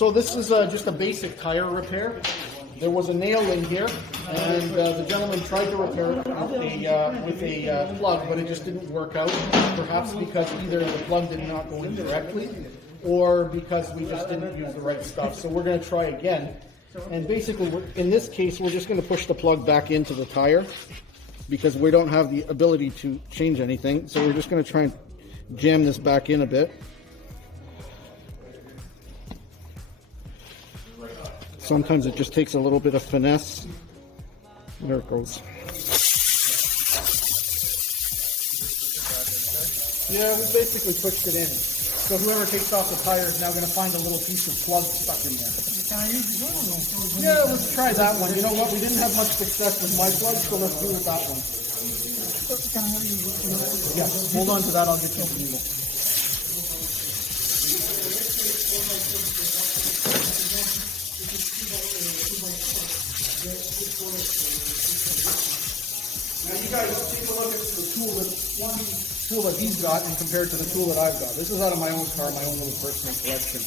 So this is just a basic tire repair. There was a nail in here, and the gentleman tried to repair it with a plug, but it just didn't work out. Perhaps because either the plug did not go in directly, or because we just didn't use the right stuff. So we're going to try again. And basically, in this case, we're just going to push the plug back into the tire because we don't have the ability to change anything. So we're just going to try and jam this back in a bit. Sometimes it just takes a little bit of finesse. There it goes. Yeah, we basically pushed it in. So whoever takes off the tire is now going to find a little piece of plug stuck in there. Yeah, let's try that one. You know what? We didn't have much success with my plug, so let's do it with that one. Yeah, hold on to that. I'll get you the needle. Now you guys take a look at the tool that he's got and compared to the tool that I've got. This is out of my own car, my own little personal collection.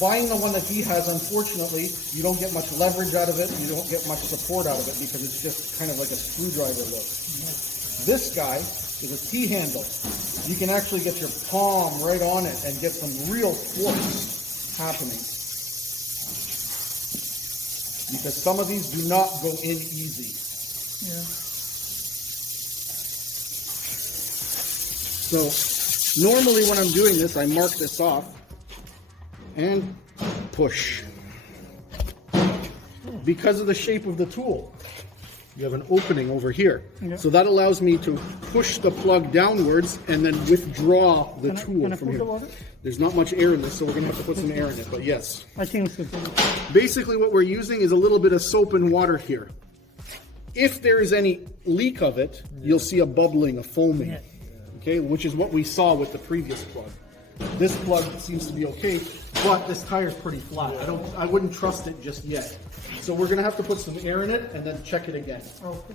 Buying the one that he has, unfortunately, you don't get much leverage out of it, and you don't get much support out of it because it's just kind of like a screwdriver look. This guy is a T-handle. You can actually get your palm right on it and get some real force happening. Because some of these do not go in easy. Yeah. So normally when I'm doing this, I mark this off and push. Because of the shape of the tool, you have an opening over here. Yep. So that allows me to push the plug downwards and then withdraw the tool from here. There's not much air in this, so we're going to have to put some air in it, but yes. I think it's good. Basically what we're using is a little bit of soap and water here. If there is any leak of it, you'll see a bubbling, a foaming, okay, which is what we saw with the previous plug. This plug seems to be okay, but this tire is pretty flat. I wouldn't trust it just yet. So we're going to have to put some air in it and then check it again. Okay.